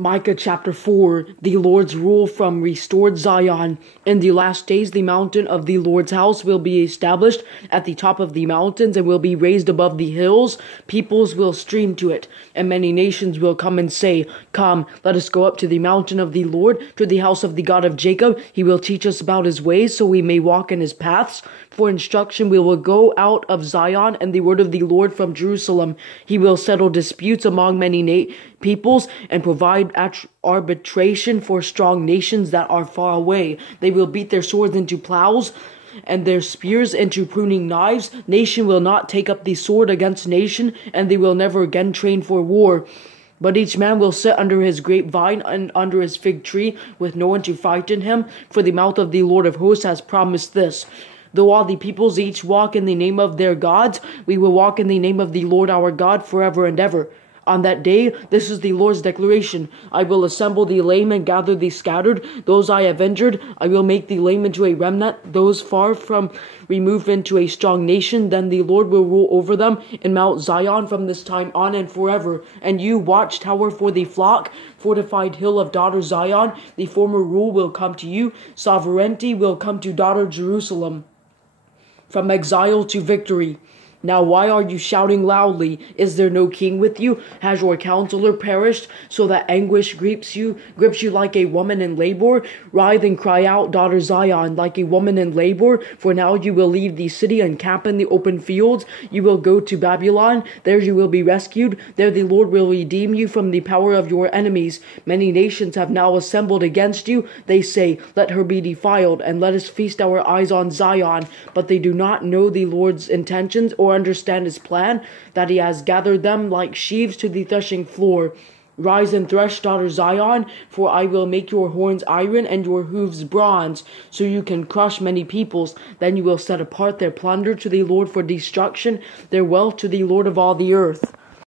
Micah Chapter 4, the Lord's rule from restored Zion. In the last days the mountain of the Lord's house will be established at the top of the mountains and will be raised above the hills. Peoples will stream to it, and many nations will come and say, "Come, let us go up to the mountain of the Lord, to the house of the God of Jacob. He will teach us about his ways, so we may walk in his paths. For instruction we will go out of Zion, and the word of the Lord from Jerusalem. He will settle disputes among many peoples and provide arbitration for strong nations that are far away. They will beat their swords into plows and their spears into pruning knives. Nation will not take up the sword against nation, and they will never again train for war. But each man will sit under his grapevine and under his fig tree, with no one to frighten him, for the mouth of the Lord of hosts has promised this. Though all the peoples each walk in the name of their gods, we will walk in the name of the Lord our God forever and ever. On that day, this is the Lord's declaration: I will assemble the lame and gather the scattered. Those I have injured, I will make the lame into a remnant. Those far from removed into a strong nation. Then the Lord will rule over them in Mount Zion from this time on and forever. And you, watchtower for the flock, fortified hill of daughter Zion, the former rule will come to you. Sovereignty will come to daughter Jerusalem. From exile to victory. Now why are you shouting loudly? Is there no king with you? Has your counselor perished, so that anguish grips you like a woman in labor? Writhe and cry out, daughter Zion, like a woman in labor. For now you will leave the city and camp in the open fields. You will go to Babylon. There you will be rescued. There the Lord will redeem you from the power of your enemies. Many nations have now assembled against you. They say, let her be defiled, and let us feast our eyes on Zion. But they do not know the Lord's intentions or understand his plan, that he has gathered them like sheaves to the threshing floor. Rise and thresh, daughter Zion, for I will make your horns iron and your hooves bronze, so you can crush many peoples. Then you will set apart their plunder to the Lord for destruction, their wealth to the Lord of all the earth.